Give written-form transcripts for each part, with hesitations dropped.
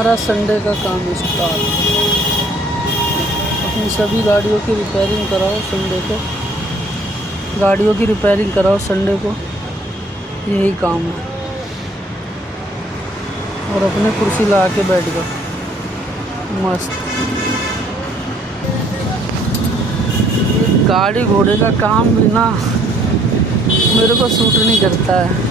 हमारा संडे का काम स्टार्ट। अपनी सभी गाड़ियों की रिपेयरिंग कराओ संडे को, गाड़ियों की रिपेयरिंग कराओ संडे को, यही काम है। और अपने कुर्सी ला के बैठ जाओ मस्त। गाड़ी घोड़े का काम भी ना मेरे को सूट नहीं करता है।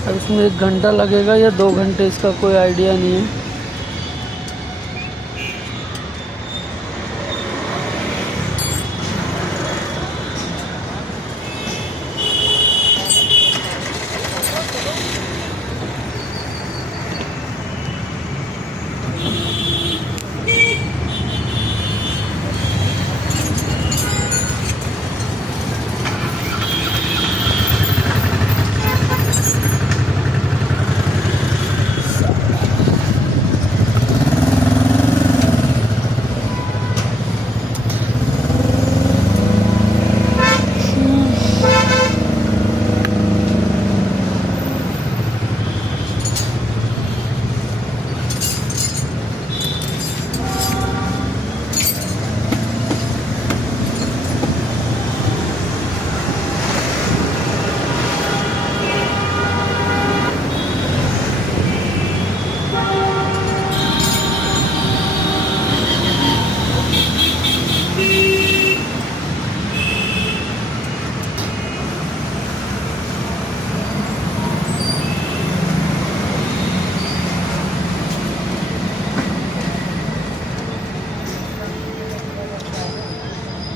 अब इसमें 1 घंटा लगेगा या 2 घंटे, इसका कोई आइडिया नहीं है।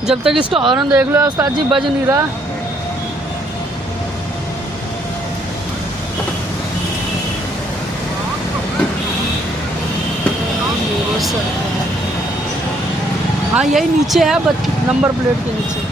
जब तक इसको हॉर्न देख लो उस्ताद जी, बज नहीं रहा। हाँ यही नीचे है, नंबर प्लेट के नीचे।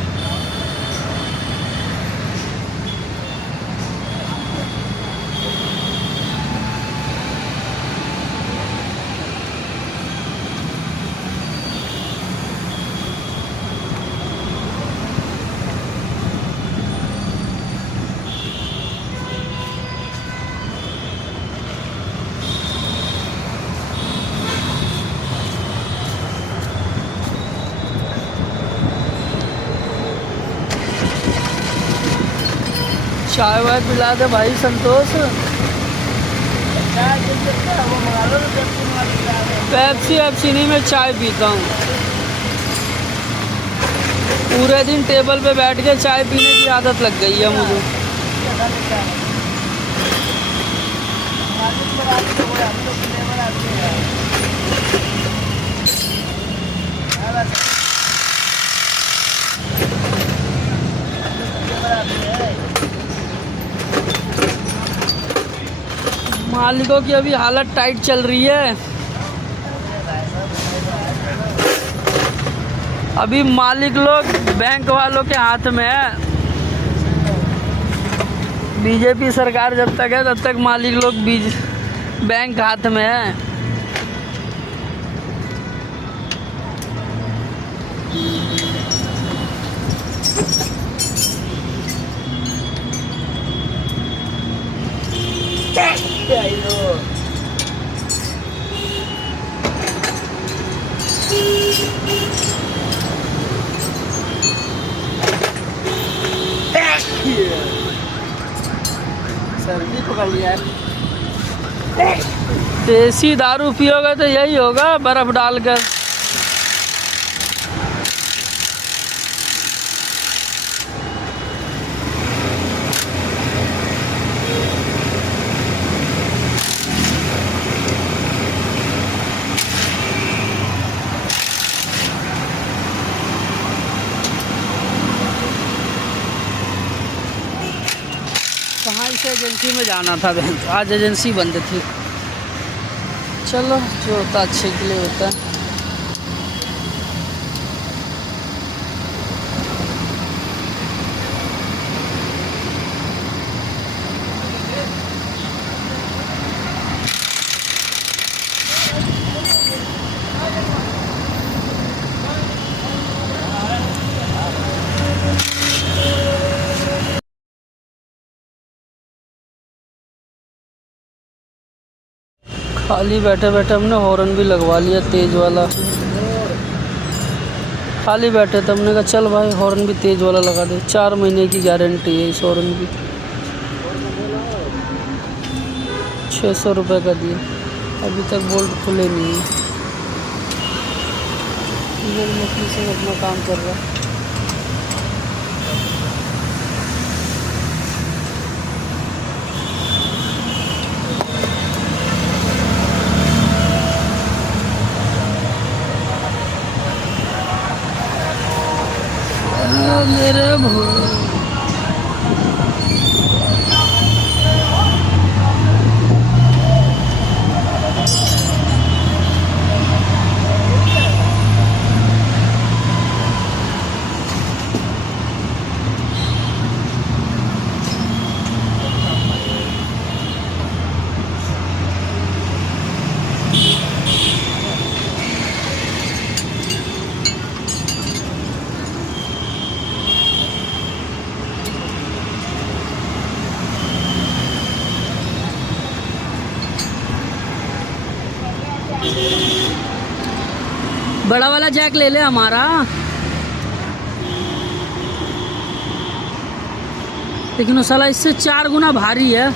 चाय वाय पिला दे भाई संतोष। पेप्सी वेप्सी नहीं, मैं चाय पीता हूँ। पूरे दिन टेबल पे बैठ के चाय पीने की आदत लग गई है मुझे। मालिकों की अभी हालत टाइट चल रही है। अभी मालिक लोग बैंक वालों के हाथ में है। बीजेपी सरकार जब तक है तब तक मालिक लोग बैंक हाथ में है। सर्दी पकड़ लिया है। देसी दारू पियोगे तो यही होगा, बर्फ डालकर। एजेंसी में जाना था बैंक, आज एजेंसी बंद थी। चलो जो होता अच्छे के लिए होता है। खाली बैठे बैठे हमने हॉर्न भी लगवा लिया तेज़ वाला। खाली बैठे थे, हमने कहा चल भाई हॉर्न भी तेज़ वाला लगा दे। 4 महीने की गारंटी है इस हॉर्न की। 600 रुपये का दिया, अभी तक बोल्ट खुले नहीं है। मशीन से अपना काम कर रहा है। मेरे बड़ा वाला जैक ले ले हमारा, लेकिन वो साला इससे 4 गुना भारी है।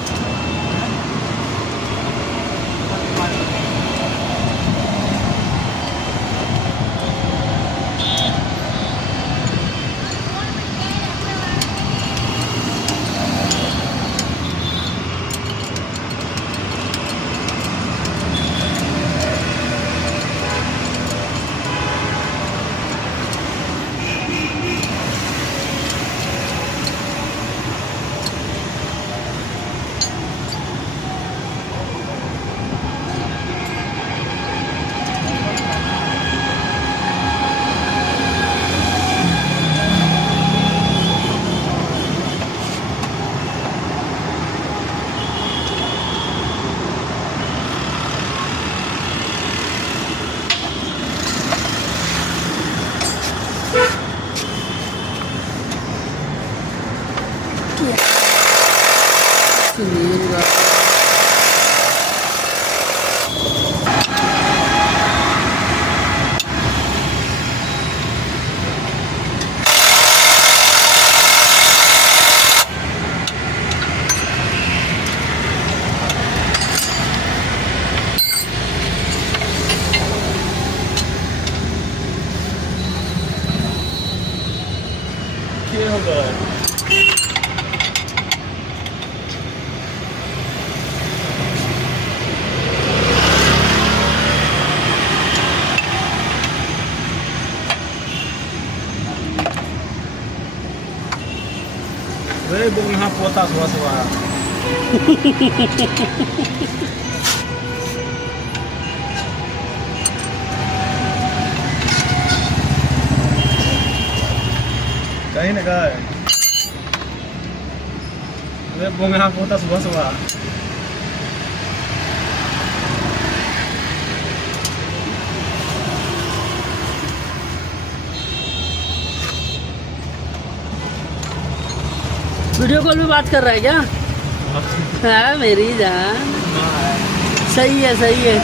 Bunga potas waswa. Kaya na ka. Bunga potas waswa. Video call में बात कर रहा है क्या? हाँ मेरी जान, सही है सही है।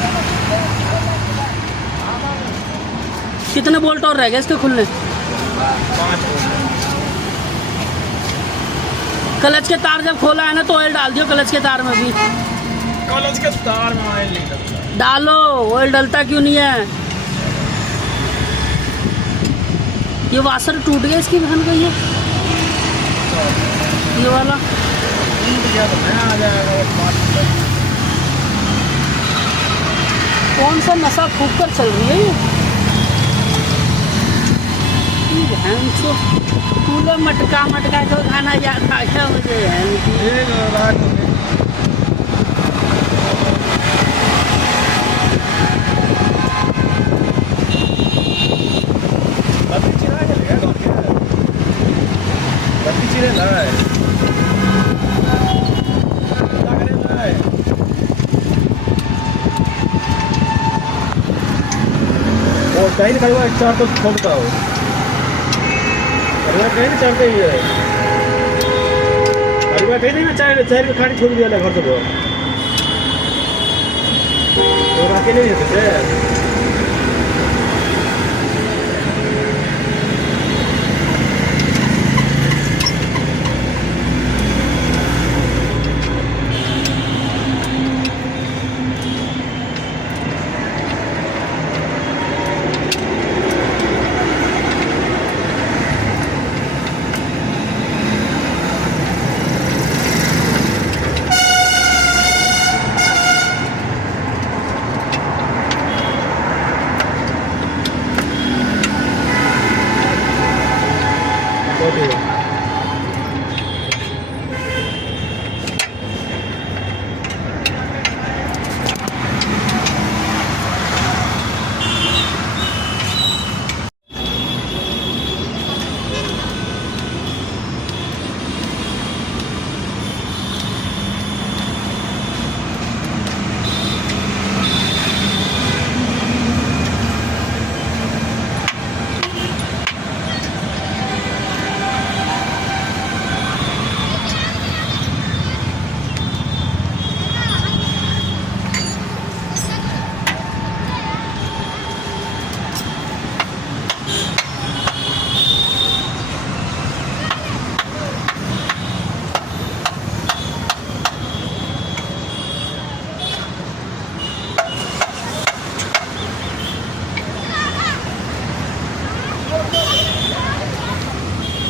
कितने बोल्ट और रह गए इसके खुलने? 5। क्लच के तार जब खोला है ना तो ऑयल डाल दियो क्लच के तार में भी। कॉलेज के तार में ऑयल नहीं डलता। डालो, ऑयल डलता क्यों नहीं है? ये वाशर टूट गया इसकी बहन का, ये वाला तो नया आ जाएगा। कौन सा नशा फूक कर चल रही है ये बहन चो? तूने मटका मटका को खाना याद आ गया मुझे। कहीं ना कहीं चार तो छोड़ता हो, कहीं ना चढ़ते ही है, कहीं नहीं ना चार चार का खाली छोड़ दिया घर से और अकेले नहीं थे।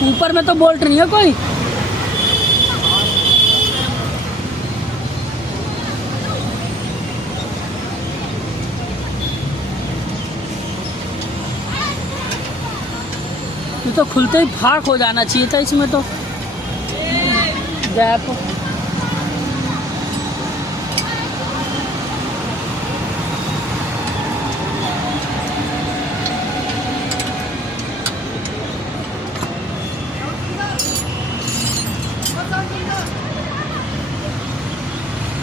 ऊपर में तो बोल्ट नहीं है कोई। ये तो खुलते ही फाक हो जाना चाहिए था इसमें तो गैप।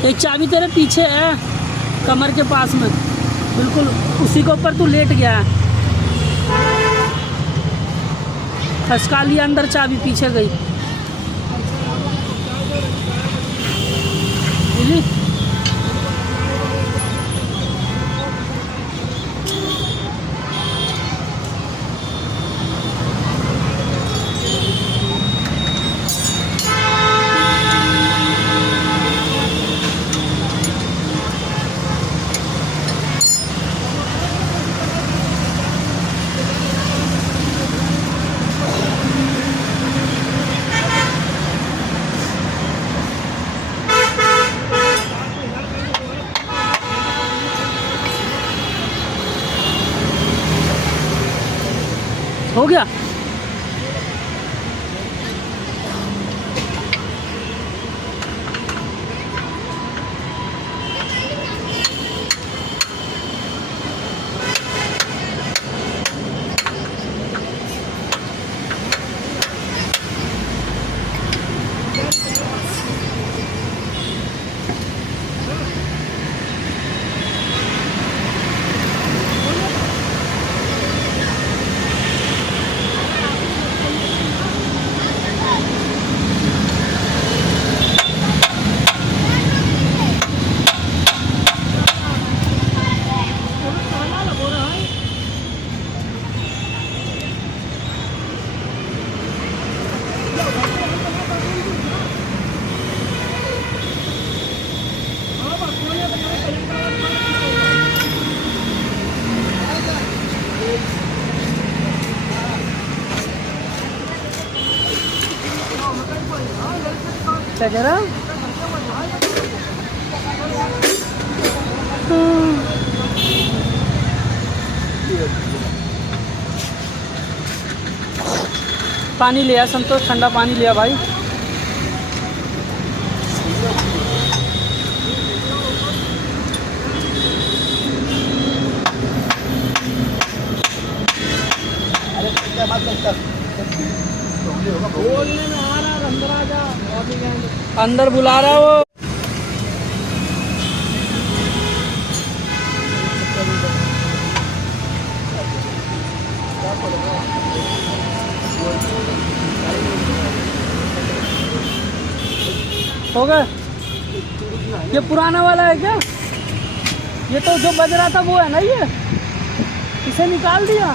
एक चाबी तेरे पीछे है कमर के पास में, बिल्कुल उसी के ऊपर तू लेट गया है। खसका लिया अंदर, चाबी पीछे गई। मिली? हो गया। क्या कह रहा? पानी लिया संतोष, ठंडा पानी लिया भाई। बोलने में आ रहा, अंदर आ जा, अंदर बुला रहा वो। हो गए? ये पुराना वाला है क्या? ये तो जो बज रहा था वो है ना, ये इसे निकाल दिया।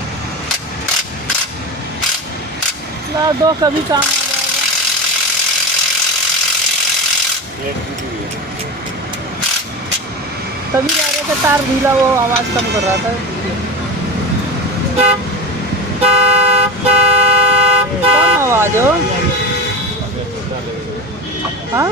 ला दो, कभी काम आ जाएगा। तभी कह रहे थे तार ढीला, वो आवाज़ कम कर रहा था। कम आवाज़ हो। हाँ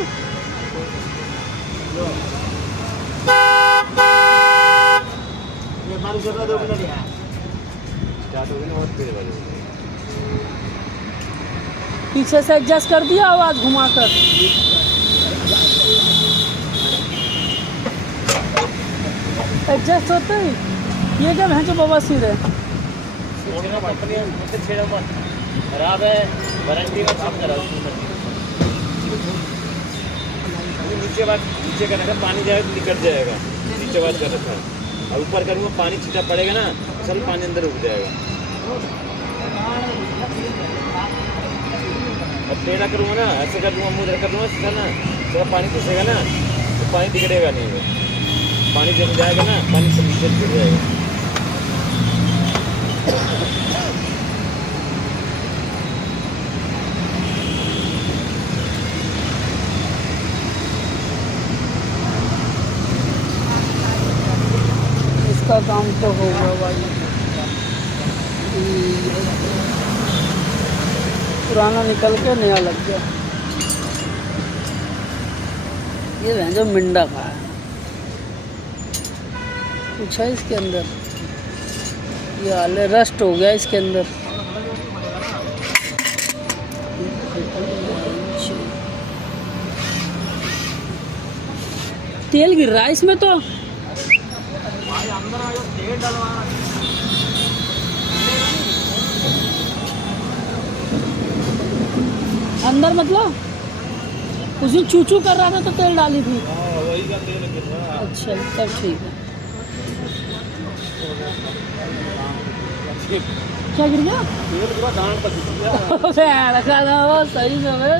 पीछे से एडजस्ट कर दिया आवाज़ घुमाकर। एडजस्ट होते ही ये क्या भैंसो बवासीर है। खराब है, वारंटी में काम करा नीचे बात, नीचे करने का पानी जाएगा तो निकल जाएगा। नीचे बात कर रखा है, और ऊपर करूँगा पानी छीटा पड़ेगा ना, असल पानी अंदर रुक जाएगा। अब टेढ़ा करूँगा ना, ऐसे कर दूँगा, मुँह कर दूँगा सीधा ना, थोड़ा पानी घुसेगा ना तो पानी बिगड़ेगा नहीं। वो पानी जम जाएगा ना, पानी सब नीचे गिर जाएगा। इसका काम तो होगा भाई। पुराना निकल के नया लग गया। ये भैंसो मिंडा का है, कुछ है इसके अंदर। ये हाले रस्ट हो गया इसके अंदर। तेल गिर रहा है इसमें तो। अंदर मतलब उसी चूचू कर रहा था तो तेल डाली थी। वही का तेल गिर रहा है। अच्छा तब ठीक है। क्या गिर गया? तेल पूरा दांत तक गिर गया। रखा था वो सही समय।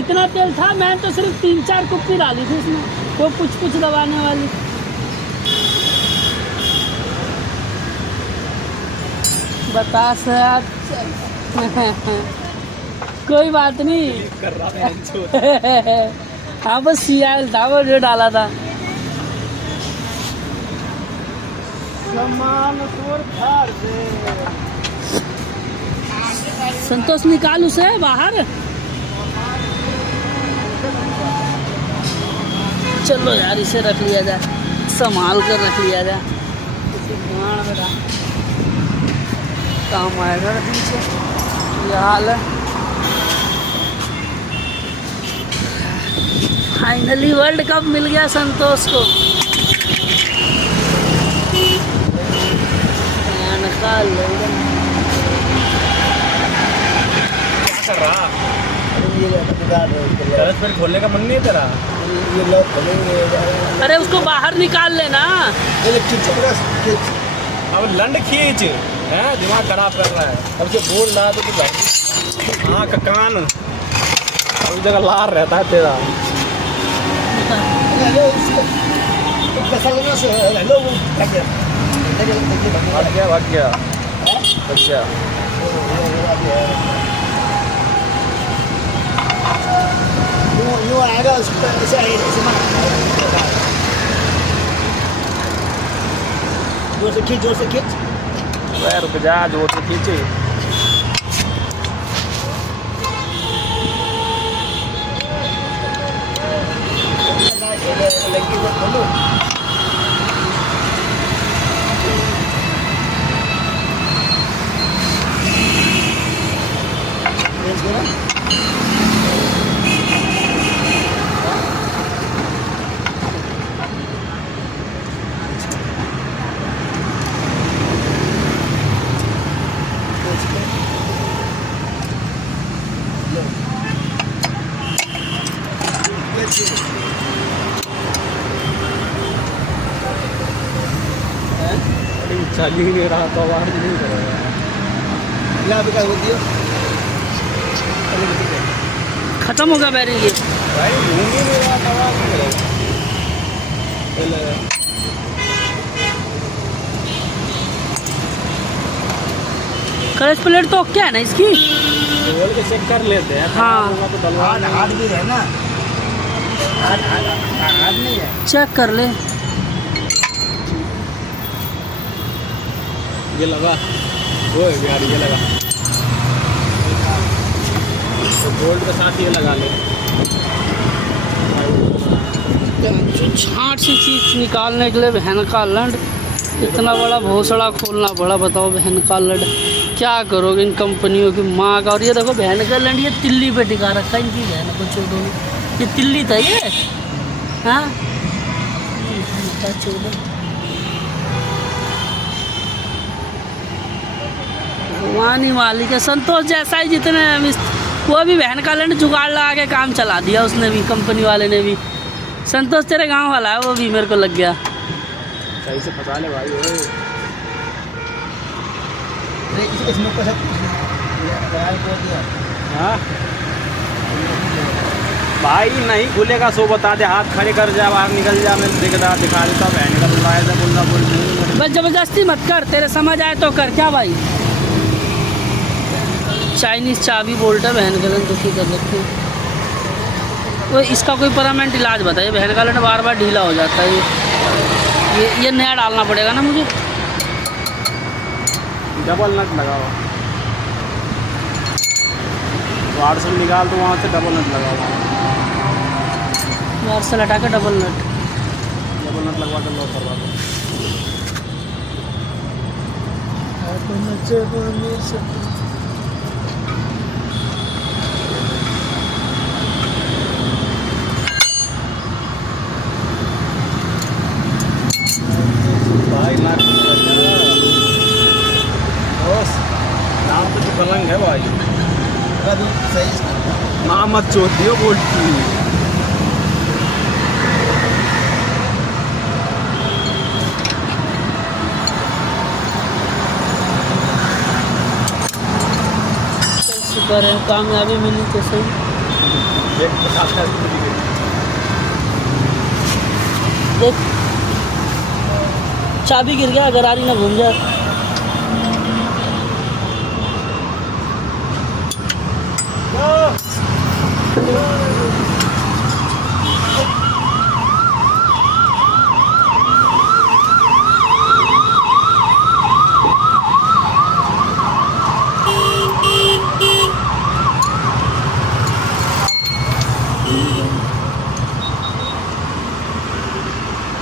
इतना तेल था, मैं तो सिर्फ 3-4 कुप्पी डाली थी इसमें, वो कुछ दबाने वाली। बता सर। कोई बात नहीं। कर रहा है हाँ बस सीआल था वो जो डाला था। संतोष निकाल उसे बाहर। चलो यार इसे रख लिया जाए, संभाल कर रख लिया जाए, इसे घुमाना बेटा काम आएगा पीछे। ये हाल है। फाइनली वर्ल्ड कप मिल गया संतोष को। निकाल लो कर रहा। फिर खोलने का मन नहीं है तेरा? अरे उसको बाहर निकाल लेना। अब लंड खींच है, दिमाग खराब कर रहा है। अब से बोल रहा तो हाँ का कान अब जगह लार रहता है तेरा। भाग गया अच्छा। आएगा जोर से खींच। रुक जा, जोर से खींचे। चल ही नहीं रहा तो आवाज नहीं करेगा। खत्म हो गया बैरिंग ये। भाई घूमी में बात आवाज नहीं करेगा। क्लच प्लेट तो क्या है ना इसकी? बोल के चेक कर लेते हैं। हाँ। तो डलवा हार्ड भी है ना, हार्ड नहीं है। चेक कर ले। ये लगा वो है यार, ये लगा तो बोल्ट के साथ ये लगा ले। छाट से चीज निकालने के लिए बहन का लंड, इतना बड़ा भोसड़ा खोलना पड़ा। बताओ बहन का लंड क्या करोगे इन कंपनियों की माँ का। और ये देखो बहन का लंड ये तिल्ली पे टिका रखा है इनकी बहन को चोदों ने। ये तिल्ली था ये, हाँ चोदो। भगवान ही मालिक है। संतोष जैसा ही जितने वो भी बहन का लंड जुगाड़ लगा के काम चला दिया उसने भी, कंपनी वाले ने भी। संतोष तेरे गांव वाला है वो भी, मेरे को लग गया। सही से फंसा ले भाई। इसमें कुछ हाँ भाई नहीं खुलेगा सो बता दे, हाथ खड़े कर जा, बाहर निकल जा, मैं दिखा देता बहन का बुलाया था, बोलना बोल बस जबरदस्ती मत कर, तेरे समझ आए तो कर। क्या भाई चाइनीज चाबी बोल्ट है बहन का लंड दुखी कर रखे। वो इसका कोई परमानेंट इलाज बताइए। बहन का लंड बार बार ढीला हो जाता है। ये नया डालना पड़ेगा ना मुझे। डबल नट लगा हुआ, वार्सल निकाल तो वहाँ से डबल नट लगा हुआ, वार्सल हटा के डबल नट लगवा कर लॉक करवा दो। भाई नाक नाम तो पलंग है भाई। सही माँ मत चोट दियो बोलती। शुक्र है कामयाबी मिली तो सही। देख चाबी गिर गया, गरारी ना घूम जाए।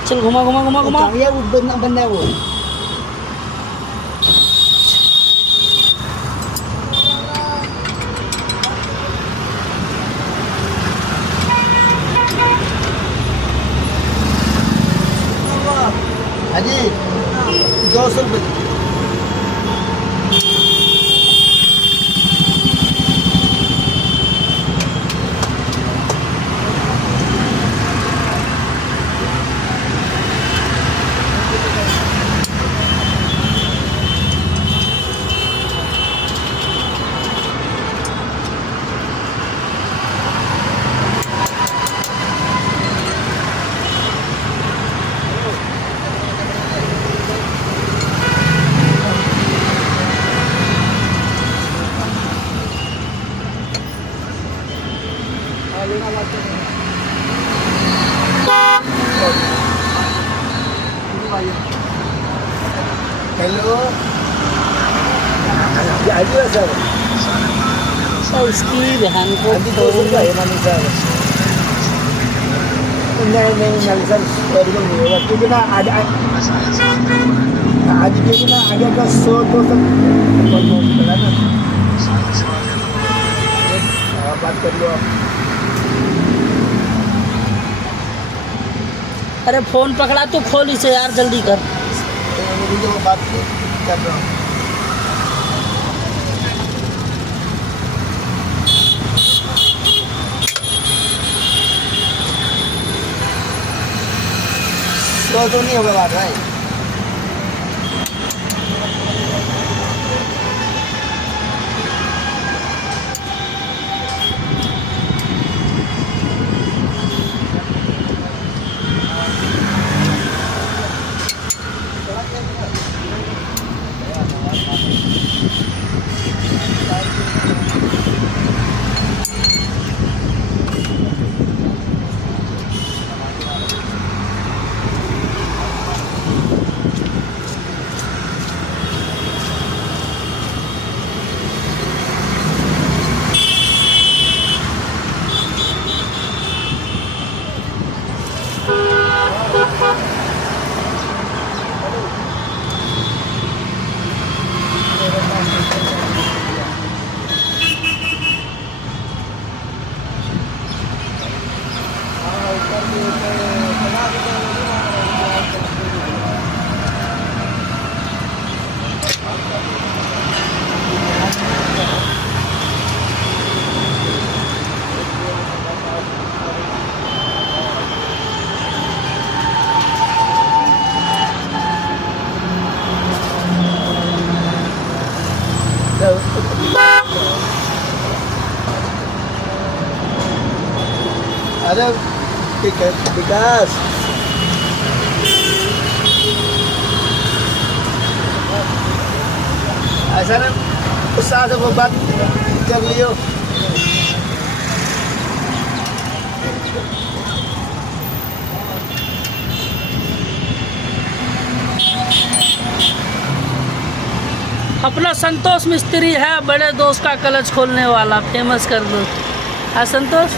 चल घुमा घुमा घुमा घुमा। ये वो बनना है वो। हाजी 200 रुपये। हेलो सर, इसकी बहन को अभी 200 रुपये है मानी सर। नहीं सर, बिल्कुल नहीं होगा क्योंकि ना आज क्योंकि ना आगे का 100-200 ना बात कर लो आप। अरे फोन पकड़ा तो खोल इसे यार, जल्दी कर। तो बात कर रहा हूँ। तो नहीं होगा बात भाई। अरे ठीक है विकास ऐसा ना गुस्सा से वो बात कर लियो। अपना संतोष मिस्त्री है, बड़े दोस्त का क्लच खोलने वाला, फेमस कर दो। है संतोष?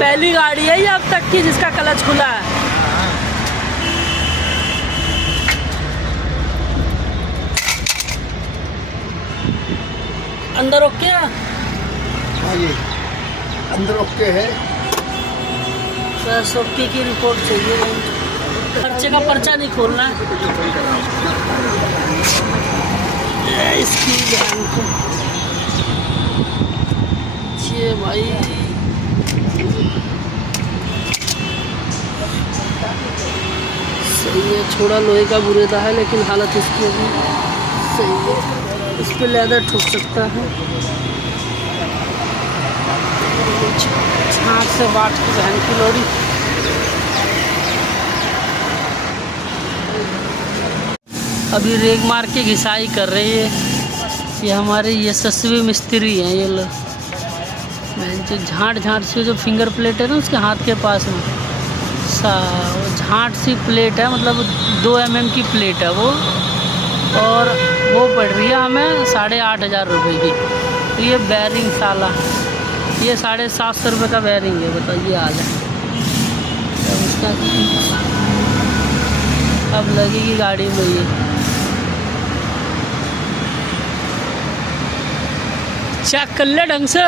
पहली गाड़ी है ये अब तक की जिसका क्लच खुला है। अंदर ओके है? हाँ जी अंदर ओके है। सर ओके की रिपोर्ट चाहिए, खर्चे का पर्चा नहीं खोलना है। इसकी ध्यान को ये भाई सही है, छोड़ा लोहे का बुरेदा है लेकिन हालत इसकी अभी सही है। इस पर लेदर ठुक सकता है। छाँट से बाट की बहन की लोड़ी। अभी रेग मार के घिसाई कर रही है। ये हमारे यशस्वी मिस्त्री हैं ये लोग। जो झाँट से जो फिंगर प्लेट है ना उसके हाथ के पास में वो झाँट सी प्लेट है, मतलब 2 mm की प्लेट है वो, और वो पड़ रही है हमें 8,500 रुपये की। तो ये बैरिंग साला ये 750 रुपये का बैरिंग है, बताइए हाल है। अब उसका अब लगेगी गाड़ी में ये। चेक कर ले ढंग से।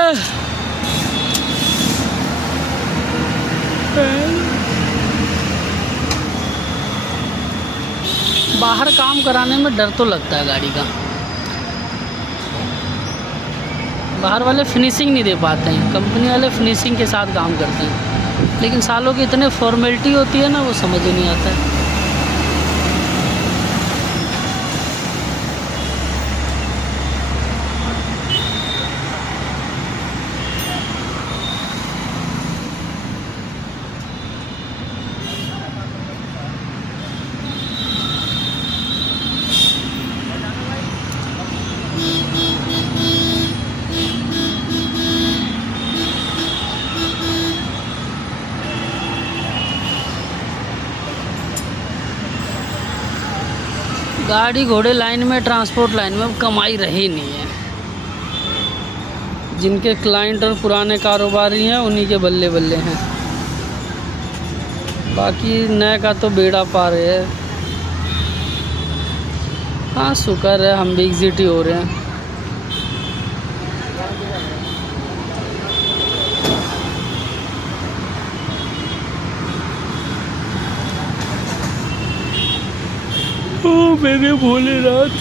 बाहर काम कराने में डर तो लगता है गाड़ी का। बाहर वाले फिनिशिंग नहीं दे पाते हैं, कंपनी वाले फिनिशिंग के साथ काम करते हैं, लेकिन सालों की इतने फॉर्मेलिटी होती है ना, वो समझ ही नहीं आता है। गाड़ी घोड़े लाइन में, ट्रांसपोर्ट लाइन में कमाई रही नहीं है। जिनके क्लाइंट और पुराने कारोबारी हैं उन्हीं के बल्ले बल्ले हैं, बाकी नए का तो बेड़ा पार है। हाँ शुक्र है हम भी एग्जिट ही हो रहे हैं। ओ मेरे भोलेनाथ।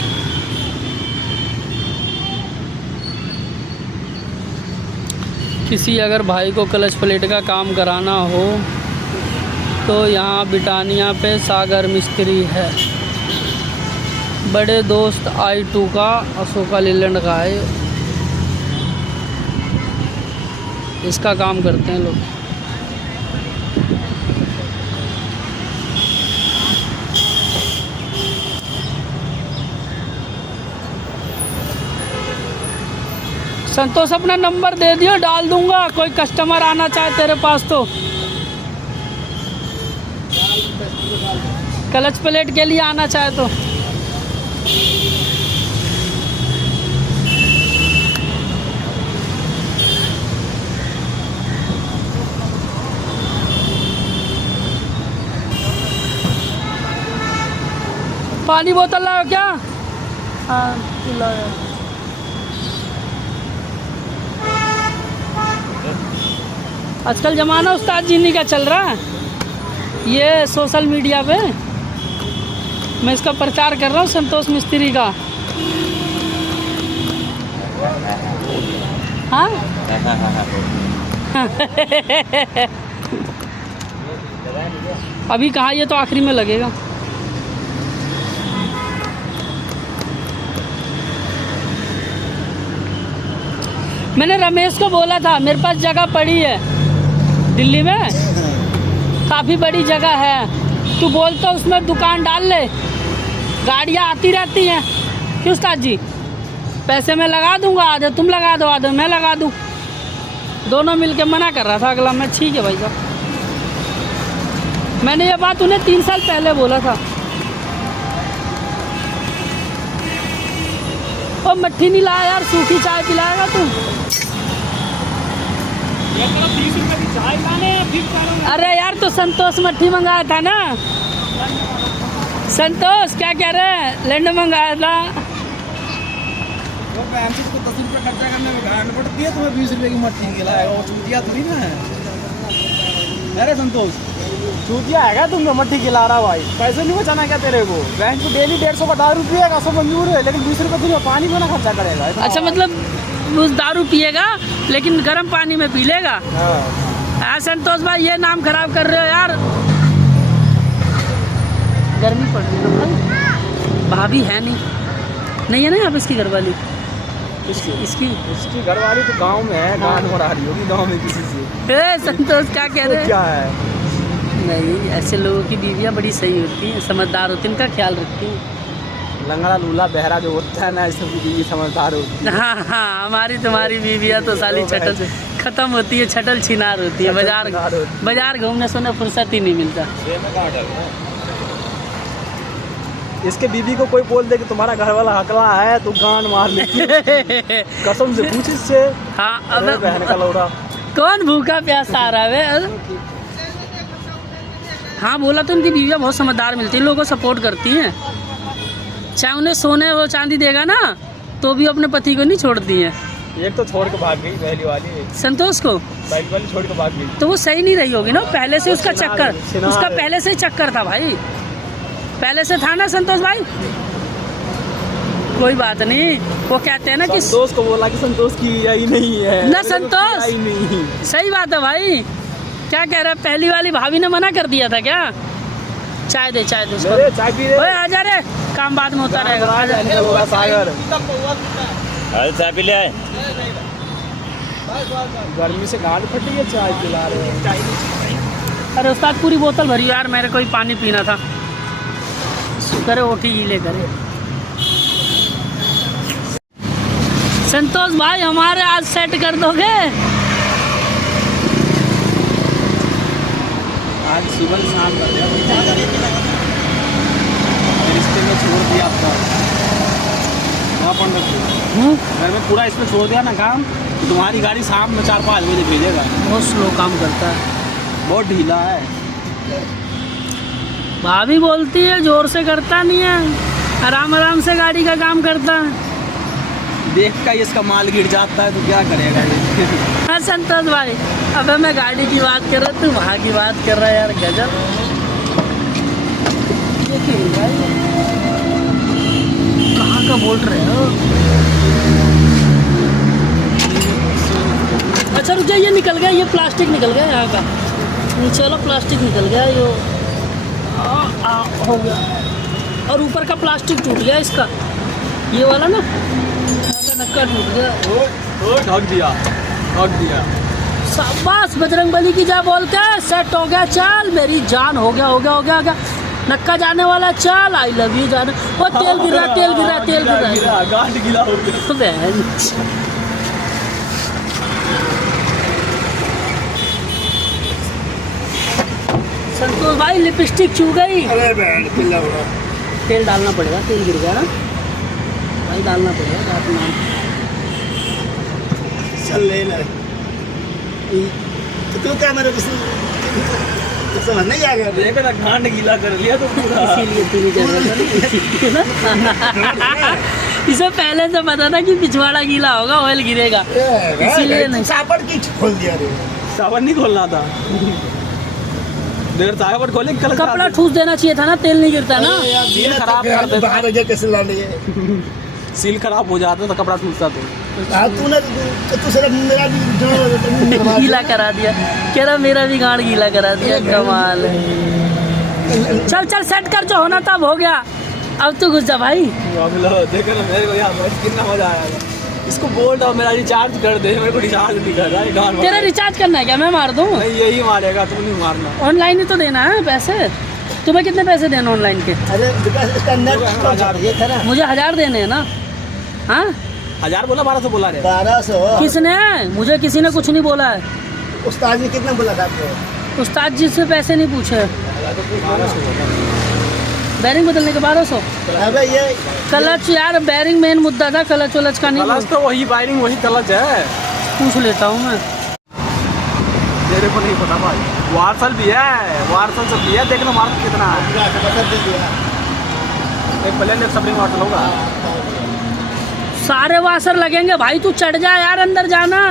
किसी अगर भाई को क्लच प्लेट का काम कराना हो तो यहाँ बिटानिया पे सागर मिस्त्री है। बड़े दोस्त I2 का, अशोका लीलैंड का है, इसका काम करते हैं लोग। संतोष अपना नंबर दे दियो, डाल दूंगा, कोई कस्टमर आना चाहे तेरे पास तो। क्लच प्लेट के लिए आना चाहे तो। पानी बोतल लाओ क्या? हाँ लाओ। आजकल ज़माना उस्ताद जीनी का चल रहा है, ये सोशल मीडिया पे मैं इसका प्रचार कर रहा हूँ, संतोष मिस्त्री का। हाँ अभी कहाँ, ये तो आखिरी में लगेगा। मैंने रमेश को बोला था मेरे पास जगह पड़ी है दिल्ली में, काफ़ी बड़ी जगह है, तू बोल तो उसमें दुकान डाल ले, गाड़ियाँ आती रहती हैं। क्यों उस्ताद जी, पैसे मैं लगा दूंगा, आधे तुम लगा दो आधे मैं लगा दूं, दोनों मिलके मना कर रहा था अगला। मैं ठीक है भाई साहब, मैंने ये बात उन्हें 3 साल पहले बोला था। ओ मट्ठी नहीं लाया यार, सूखी चाय पिलाएगा तू? 30 रुपए की चाय लाने फिर। अरे यार तो संतोष मट्ठी मंगाया था ना, संतोष क्या कह रहे हैं, लैंड मंगाया था। वो मैं हमसे 10 रुपये खर्चा करने में गांड पड़ती है, तुम्हें 20 रुपये की मट्टी खिलाएगा, वो चूतिया थोड़ी ना है। अरे संतोष, चूतिया हैगा तुमने मट्टी खिला रहा भाई, पैसे नहीं बचाना क्या तेरे को? बैंक को डेली 150 का ₹10 का सब मंजूर है, लेकिन 20 रुपये तुझे पानी में ना खर्चा करेगा। अच्छा मतलब वो दारू पिएगा लेकिन गर्म पानी में पी लेगा। हाँ संतोष भाई, ये नाम खराब कर रहे हो यार। गर्मी पड़ रही है भाई, भाभी है नहीं है ना यहाँ पे इसकी घरवाली? इसकी घरवाली तो गांव में है, गांव में रही होगी गांव में किसी से। ए संतोष क्या कह रहे हैं? क्या है? नहीं, ऐसे लोगों की बीवियाँ बड़ी सही होती हैं, समझदार होती हैं, इनका ख्याल रखती हैं। लंगड़ा लूला बहरा जो होता है ना, इस सबकी बीवी समझदार होती है। हाँ हमारी तुम्हारी बीवियाँ तो साली छटल खत्म होती है, छटल छिनार होती है। बाजार घूमने से उन्हें फुर्सत ही नहीं मिलता। इसके बीवी को कोई बोल दे कि तुम्हारा घर वाला हकला है तो गान मार लेती है। कसम से पूछ इससे। हाँ अब बहन का लौड़ा कौन भूखा प्यासा आ रहा है? हाँ बोला तो उनकी बीवियाँ बहुत समझदार मिलती हैं, लोगों को सपोर्ट करती हैं, चाहे उन्हें सोने वो चांदी देगा ना तो भी अपने पति को नहीं छोड़ती है। एक तो छोड़ के भाग गई पहली वाली, संतोष को पहली वाली छोड़ के भाग गई तो वो सही नहीं रही होगी ना, पहले से उसका चक्कर, उसका पहले से ही चक्कर था भाई, पहले से था ना संतोष भाई। कोई बात नहीं, वो कहते हैं ना कि संतोष को बोला कि संतोष की यही नहीं है ना, संतोष नहीं। सही बात है भाई। क्या कह रहा है, पहली वाली भाभी ने मना कर दिया था क्या? चाय दे चाय दे उसको। चाय पी ओए आजा रे, काम बाद में होता रहेगा। सागर चाय पी ले आए। गर्मी से गांड फटी है, चाय पिला रहे हैं। अरे उस्ताद पूरी बोतल भरी यार, मेरे को ही पानी पीना था। करे ओटी ही ले करे। संतोष भाई हमारे आज सेट कर दोगे? आज सुबह शाम कर दिया, रिश्ते में छोड़ दिया आपका घर में पूरा इसमें छोड़ दिया ना काम। तुम्हारी गाड़ी शाम में 4-5 बजे भेजेगा। बहुत स्लो काम करता है, बहुत ढीला है। भाभी बोलती है जोर से करता नहीं है, आराम आराम से गाड़ी का काम करता है। देख का इसका माल गिर जाता है तो क्या करेगा ये? हाँ संतोष भाई, अबे मैं गाड़ी की बात कर रहा, तू वहाँ की बात कर रहा है यार, गजब। ये क्यों भाई, कहाँ का बोल रहे हो? अच्छा रुक जाइए, निकल गया ये प्लास्टिक, निकल गया यहाँ का नीचे वाला प्लास्टिक निकल गया, ये हो गया। और ऊपर का प्लास्टिक टूट गया इसका, ये वाला ना नक्का टूट गया। ठग दिया। शाबाश बजरंगबली की जय बोल के सेट हो गया। चल मेरी जान, हो गया नक्का जाने वाला। चल आई लव यू जाने। वो तेल गिर रहा गांड गीला हो गया। संतोष भाई लिपस्टिक छू गई। अरे बैंड किला बड़ा तेल डालना पड़ेगा, तेल गिर गया ना भाई, डालना पड़ेगा रात में। चल ले ना, तो तू क्या मेरे को समझ नहीं आ गया? देखा ना, गांड गीला कर लिया तो पूरा। इसीलिए तेरी जरूरत है। इसे पहले से पता था कि पिछवाड़ा गीला होगा, ऑयल गिरेगा, इसीलिए नहीं। सापड़ की खोल दिया रे। सावन नहीं खोलना था। देर सावन खोले कल कपड़ा ठूस देना चाहिए था ना, तेल नहीं गिरता ना। सील खराब कर देता, बाहर गया कैसे ला लिए सील खराब हो जाता तो कपड़ा टूटता तो। तूने तू सिर्फ मेरा भी गीला करा दिया, कह रहा मेरा भी गांड गीला करा दिया, कमाल है। चल चल सेट कर, जो होना था हो गया, अब तो घुस जा भाई। देखो ना मेरे को यहाँ कितना मजा आया। इसको बोल दो मेरा रिचार्ज कर दे, मेरे को रिचार्ज नहीं कर रहा है। तेरा रिचार्ज करना है क्या, मैं मार दूँ? नहीं यही मारेगा, तू नहीं मारना। ऑनलाइन ही तो देना है पैसे। तुम्हें कितने पैसे देना ऑनलाइन के? अरे इसका नेट ये था ना, मुझे 1000 देने हैं ना। हाँ 1000 बोला 1200 बोला रे। 1200 किसने? मुझे किसी ने कुछ नहीं बोला है। उस्ताद ने कितना बोला था आपको? उस्ताद जी से पैसे नहीं पूछे। बैरिंग बदलने के 1200। अबे ये क्लच यार, बैरिंग मेन मुद्दा था, क्लच वलच का नहीं। क्लच तो वही वायरिंग वही क्लच है। पूछ लेता हूँ मैं। तेरे को नहीं पता भाई, वार्सल भी है, वार्सल सब भी है। देखना मार्क कितना है। एक प्लेन एक सप्रिंग वार्सल होगा। सारे वासर लगेंगे भाई, तू चढ़ जा यार, अंदर जाना।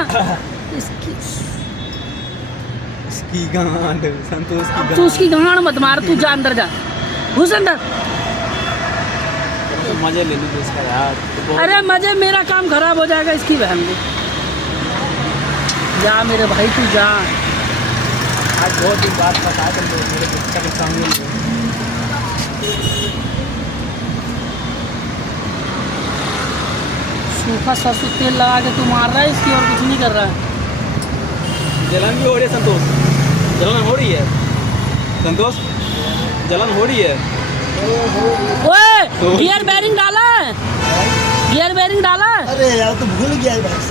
इसकी गांड संतोष की तू उसकी गांड मत मार, तू जा अंदर जा, घुस अंदर। तो मजे लेने दो इसका यार। अरे मजे, मेरा काम खराब हो जाएगा इसकी बहन को। जा मेरे भाई, तू जा। आज बहुत दिन बाद बता कर दो मेरे बच्चा के सामने। सूखा सरसों तेल लगा के तू मार रहा है इसकी, और कुछ नहीं कर रहा है। जलन भी हो रही है संतोष, जलन हो रही है संतोष, जलन हो रही है। ओए गियर बैरिंग डाला है, गियर बैरिंग डाला है। अरे यार तू भूल गया है बस।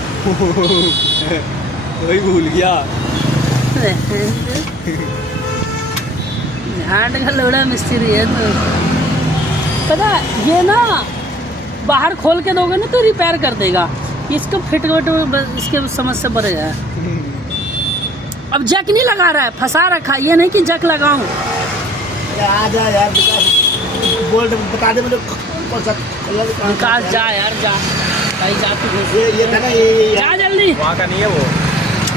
वही भूल गया। झांट का लोड़ा मिस्त्री है तो। पता है, ये ना बाहर खोल के दोगे ना तो रिपेयर कर देगा। इसको फिट इसके समस्या बढ़ेगा। अब जैक नहीं लगा रहा है, फंसा रखा। ये नहीं कि जैक लगाऊं। आ जा यार, बोल बता दे मुझे कौन सा विकास, जा यार जा भाई, जा तू। ये था ना, ये जा जल्दी। वहाँ का नहीं है वो।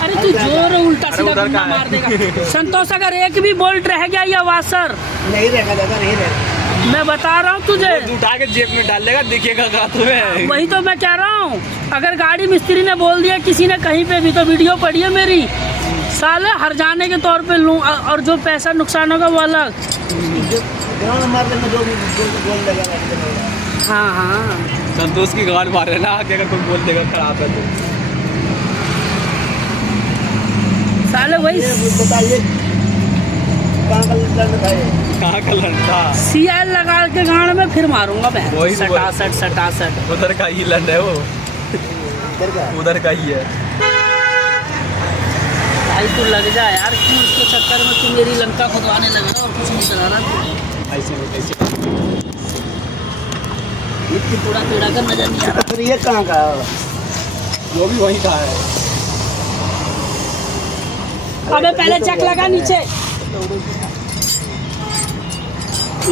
अरे तू जोर उल्टा सीधा उधर गुंडा का है। मार देगा। संतोष, अगर एक भी बोल्ट रह गया या वासर, नहीं रहेगा दादा, नहीं रहेगा। मैं बता रहा हूँ तुझे, वो उठा के जेब में डाल देगा, दिखेगा कहाँ तुम्हें। वही तो मैं कह रहा हूँ। अगर गाड़ी मिस्त्री ने बोल दिया किसी ने कहीं पे भी, तो वीडियो पड़ी है मेरी, साले हर जाने के तौर पे लूँ, और जो पैसा नुकसान होगा वो अलग। ग्राउंड मारने में जो भी बोल देगा। हाँ हाँ, संतोष की गांड मारे ना आगे, अगर कोई बोल देगा खराब है तो। साले वही बताइए कहाँ का लड़का है? कहाँ का लड़का? CL लगा के गाड़ में फिर मारूंगा मैं। वही तो बोल- सटासट। उधर का ही लंड है वो, उधर का ही है। भाई तू लग जा यार, क्यों उसके चक्कर में तू मेरी लंका खुदवाने लगा और कुछ नहीं चला रहा तू। ऐसे नहीं ऐसे। इतनी पूरा पेड़ा का नजर नहीं आ रहा। फिर ये कहाँ का? वो भी वही का है। अबे पहले चेक लगा नीचे।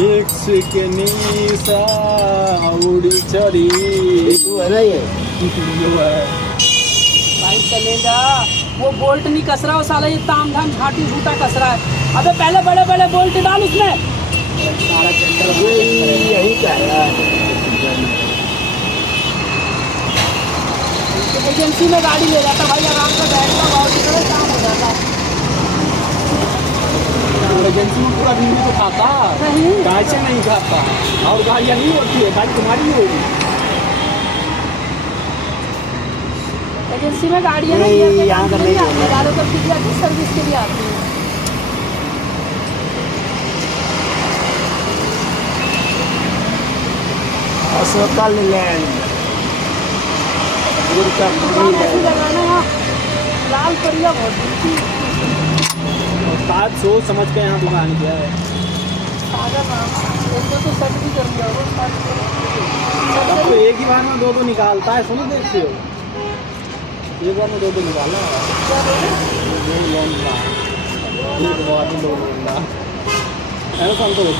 एक सेकंड सा उड़ी चढ़ी। तू है ना ये? भाई चले जा, वो बोल्ट नहीं कस रहा, वो साला ये ताम धाम झाटू झूठा कस रहा है। अबे पहले बड़े बड़े बोल्ट डाल उसमें। यही क्या है यार? एजेंसी में गाड़ी ले जाता भाई, आराम से बैठता, बहुत ही तरह काम हो जाता। एजेंसी में पूरा दिन तो खाता नहीं, गाय से नहीं खाता, और गाड़ियाँ नहीं होती है, गाड़ी तुम्हारी ही होगी। एजेंसी में गाड़ियाँ ना नहीं, गियर के यहाँ काम का के लिए नहीं आती है, गाड़ियों का किसी आती है, सर्विस के लिए आती है। अस्पताल लैंड दुकान ऐसी लगाना है, लाल परिया बहुत साथ सोच समझ के यहाँ दुकान किया है। सागर नाम, इनको तो सेट भी कर दिया वो अब तो एक ही बार में दो दो निकालता है, सुनो देखते हो, एक बार में दो दो निकाला है। संतोष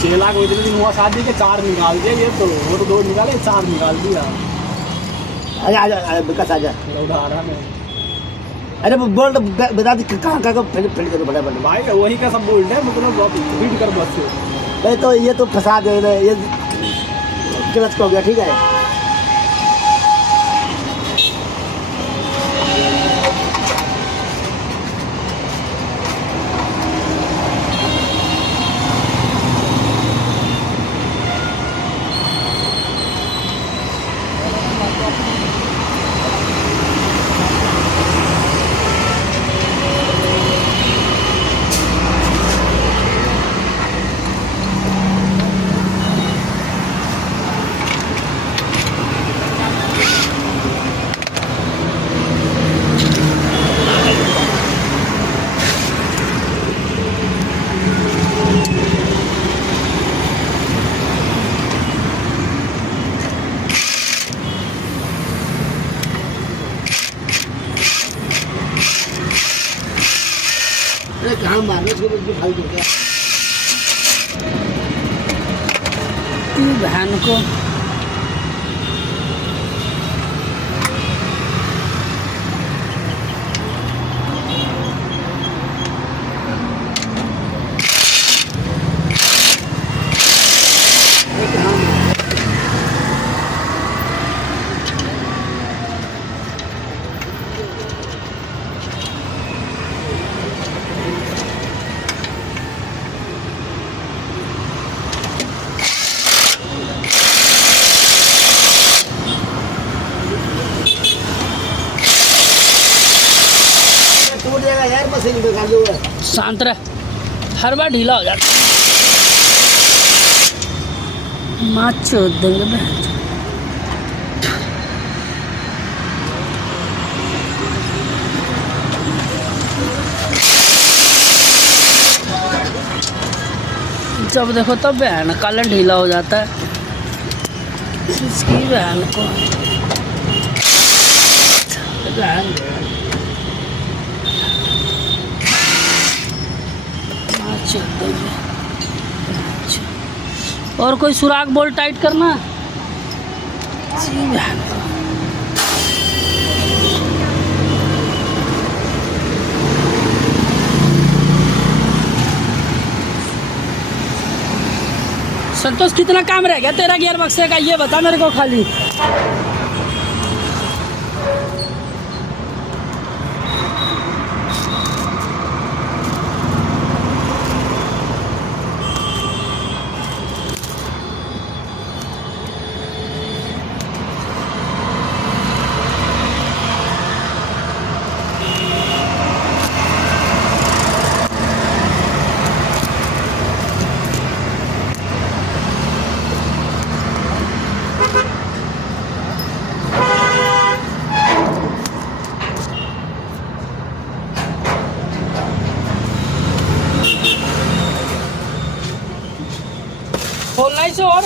6 लाख इतने दिन हुआ शादी के 4 निकाल दिया, ये तो वो तो 2 निकाले 4 निकाल दिया। आजा आजा आजा विकास आजा। उड़ा रहा मैं अरे वो बोल्ट बता दे कहाँ कहाँ फिट करो बड़ा बड़ा। भाई वही का सब बोल्ट है, मतलब फीड कर बस से। भाई तो ये तो फंसा दे रहे, ये क्लच हो गया ठीक है। अरे कहाँ मारने को भाई क्या बहन को टूट जाएगा यार मशीन में खा लो। शांत रह, हर बार ढीला हो जाता। माँ चोद देंगे बहन। जब देखो तब बहन कलन ढीला हो जाता है इसकी बहन को। और कोई सुराग बोल्ट टाइट करना। संतोष कितना काम रह गया तेरा गियर बक्से का, ये बता मेरे को खाली। खोलना इसे और।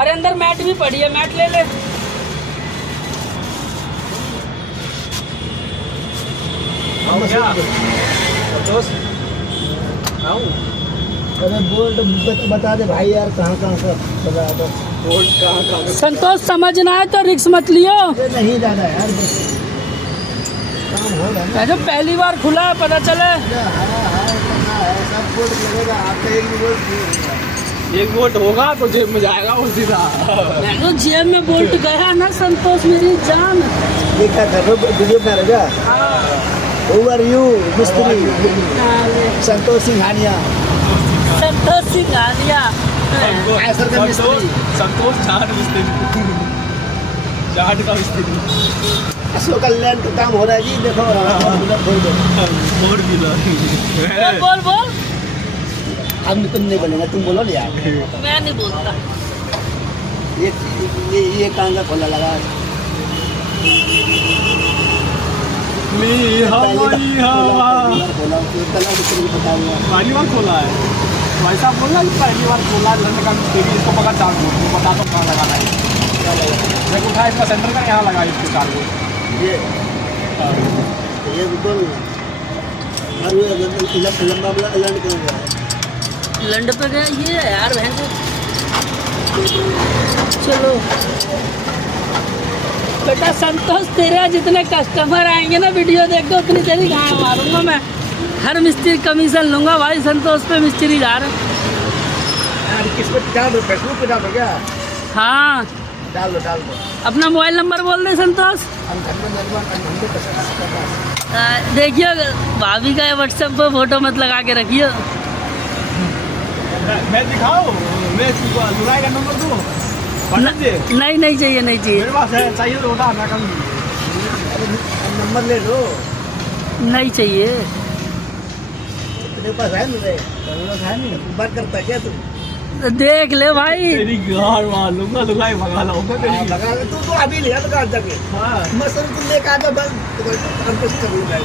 अरे अंदर मैट भी पड़ी है, मैट ले ले। क्या संतोष आओ। अरे बोल्ट बता दे भाई यार कहाँ कहाँ से बता दो। बोल्ट कहाँ संतोष समझना है तो रिक्स मत लियो। नहीं दादा यार बस काम होगा ना। जो पहली बार खुला है पता चले। सब बोल्ट लगेगा आपका एक बोल्ट होगा तो जेब में जाएगा वो सीधा। तो जेब में बोल्ट गया ना संतोष मेरी जान। देखा था वीडियो में रहेगा। Who are you मिस्त्री? संतोष सिंघानिया। संतोष सिंघानिया ऐसा का मिस्त्री। संतोष चाट मिस्त्री, चाट का मिस्त्री। अशोक कल्याण का काम हो रहा है जी। देखो बोल बोल। अब तुम नहीं बोलेगा, तुम बोलो ना यार। मैं नहीं बोलता। ये कहाँ का खोला लगा। पहली बार खोला है भाई साहब, बोलना पहली बार खोला का इसको पकड़ चार को बता दो कहाँ लगाना है। मैं उठा इसका सेंटर का यहाँ लगा इसके चार को। ये बिल्कुल लंबा लंड करेगा। लंड पे गया ये है यार बहन को। चलो बेटा संतोष, तेरे जितने कस्टमर आएंगे ना वीडियो देख के उतनी तेरी गाड़ मारूंगा मैं। हर मिस्त्री कमीशन लूंगा भाई, संतोष पे मिस्त्री जा रहे। यार किस पे डाल दो, फेसबुक पे डाल दो क्या? हाँ डाल दो डाल दो। अपना मोबाइल नंबर बोल दे संतोष। हम घर में मेहमान हम पसंद। देखिए भाभी का व्हाट्सएप पर फोटो मत लगा के रखिए। मैं दिखाऊं? मैं लुगाई का नंबर दूं? नहीं नहीं चाहिए, नहीं चाहिए, मेरे पास है, चाहिए तो बता मैं कल नंबर ले लो। नहीं चाहिए। तेरे पास है नहीं? बात करता क्या तू? देख ले भाई। तेरी गाड़ मार लूंगा, लुगाई भगा लाऊंगा तेरी। लगा तू तो अभी लिया तो कहाँ जाके? हाँ। मसल तुम लेकर आता बस हम कुछ करूँगा।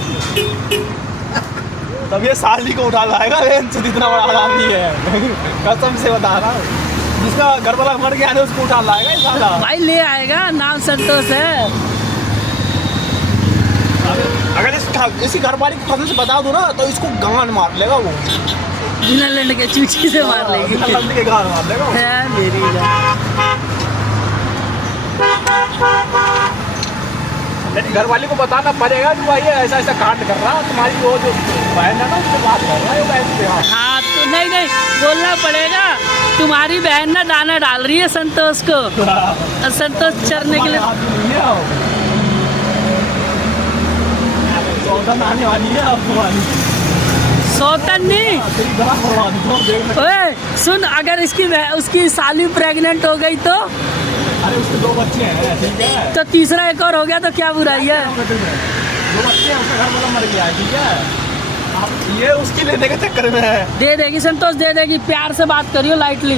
तब ये साली को उठा लाएगा, इतना बड़ा आदमी है कसम से बता रहा हूँ। जिसका घर वाला मर गया है उसको उठा लाएगा ये साला। भाई ले आएगा, नाम संतोष है। अगर इसी घर वाली को कसम से बता दो ना तो इसको गांड मार लेगा वो। बिना लंड के चूची से मार लेगी। बिना लंड के गांड मार लेगा वो। है मेरी लेकिन घर वाली को बताना पड़ेगा कि भाई ये ऐसा ऐसा कांड कर रहा है, तुम्हारी वो जो बहन है ना उससे बात कर रहा है वो बहन से। हाँ तो नहीं नहीं बोलना पड़ेगा, तुम्हारी बहन ना दाना डाल रही है संतोष को, और संतोष चरने के लिए आने वाली है अब तुम्हारी। सौतन नहीं। ओए सुन, अगर उसकी साली प्रेग्नेंट हो गई तो? अरे उसके 2 बच्चे हैं, ठीक है। तो तीसरा एक और हो गया तो क्या बुराई है? 2 बच्चे हैं, उसका घर वाला मर गया है, ठीक है। अब ये उसकी लेने के चक्कर में है। दे देगी संतोष, दे देगी। प्यार से बात करियो, लाइटली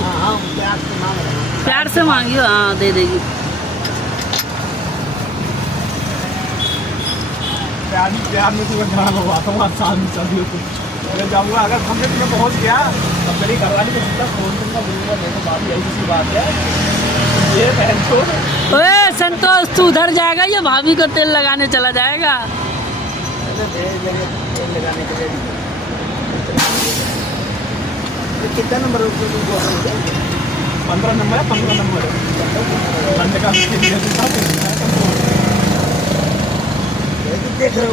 प्यार से मांगियो। हाँ दे देगी। प्यार में तुम्हें ध्यान होगा तुम्हारे साथ में चलिए तुम। अगर जाऊँगा, अगर हमने तुम्हें पहुँच गया तब मेरी घरवाली को सीधा फोन दूंगा, बोलूँगा देखो बात यही सी बात है ये बहन छोड़। ओए संतोष, तू उधर जाएगा या भाभी को तेल लगाने चला जाएगा? कितना नंबर? 15 नंबर है, 15 नंबर है का देख रहे हो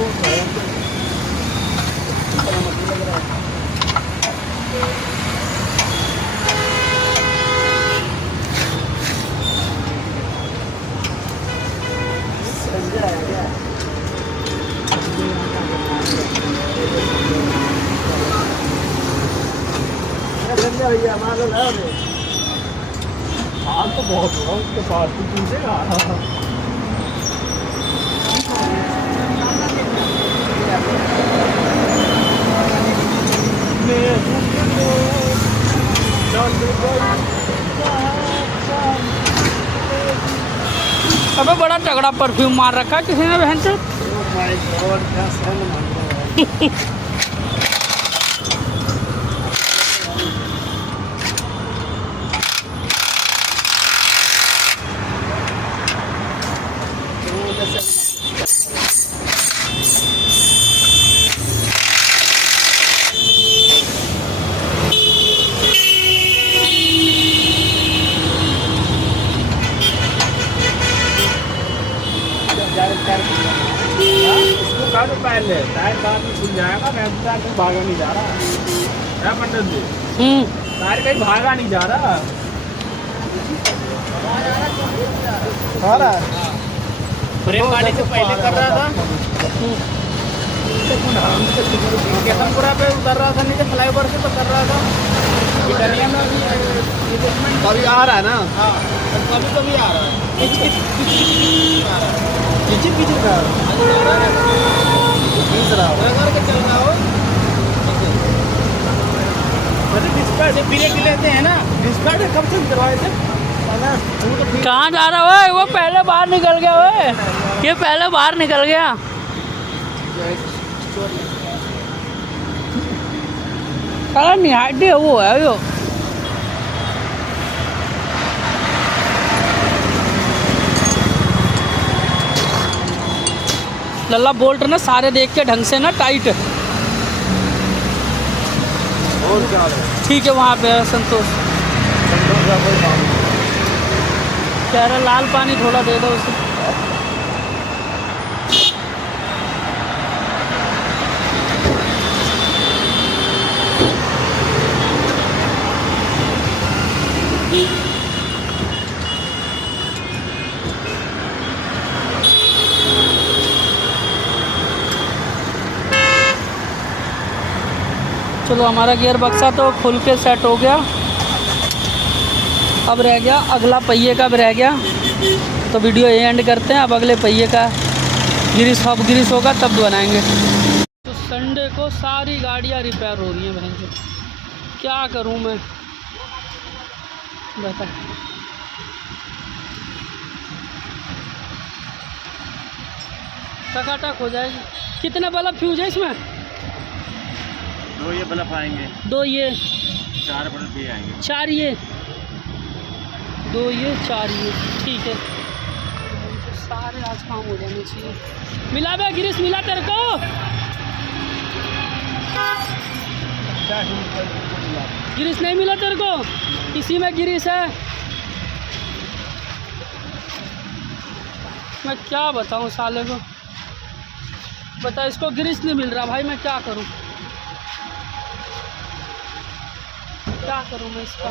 भैया मालूम है हाल तो बहुत हुआ उसके पास, तू पूछेगा। अबे बड़ा तगड़ा परफ्यूम मार रखा किसी ने बहन से। इसको कहा तो पहले टायर बाद में खुल जाएगा। मैं कहीं भागा नहीं जा रहा है पंडित जी, टायर कहीं भागा नहीं जा रहा। ब्रेक गाड़ी से पहले कर रहा था, केतनपुरा पे उतर रहा था, नीचे फ्लाईओवर से तो कर रहा था। अभी आ रहा है ना? हाँ कभी कभी आ रहा है, किचिर किचिर का रगड़ के चल रहा हो। डिस्पैच ब्रेक लेते हैं ना, डिस्पैच कब से करवाए थे ना? कहाँ जा रहा है वो? पहले बाहर निकल गया वो, ये पहले बाहर निकल गया। साला निहाटे वो है यो। लल्ला बोल्ट ना सारे देख के ढंग से ना टाइट। और क्या ठीक है वहाँ पे है संतोष। कह रहा लाल पानी थोड़ा दे दो उसे। चलो हमारा गियर बक्सा तो खुल के सेट हो गया। अब रह गया अगला पहिए का, अब रह गया तो वीडियो ये एंड करते हैं। अब अगले पहिए का ग्रीस होगा तब बनाएंगे। तो संडे को सारी गाड़ियाँ रिपेयर हो रही हैं बहन जी, क्या करूँ मैं बता। टकाटक हो जाएगी। कितने बल्ब फ्यूज है इसमें? 2 ये बल्ब आएंगे, 2 ये 4 बल्ब भी आएंगे, 4 ये 2 ये 4 ये, ठीक है। सारे आज काम हो जाने चाहिए। मिला बे गिरीश, मिला तेरे को? गिरीश नहीं मिला तेरे को? इसी में गिरीश है। मैं क्या बताऊं साले को, बता इसको गिरीश नहीं मिल रहा भाई, मैं क्या करूं, क्या करूं मैं इसका।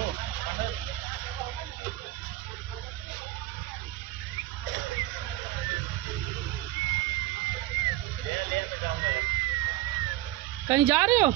कहीं जा रहे हो?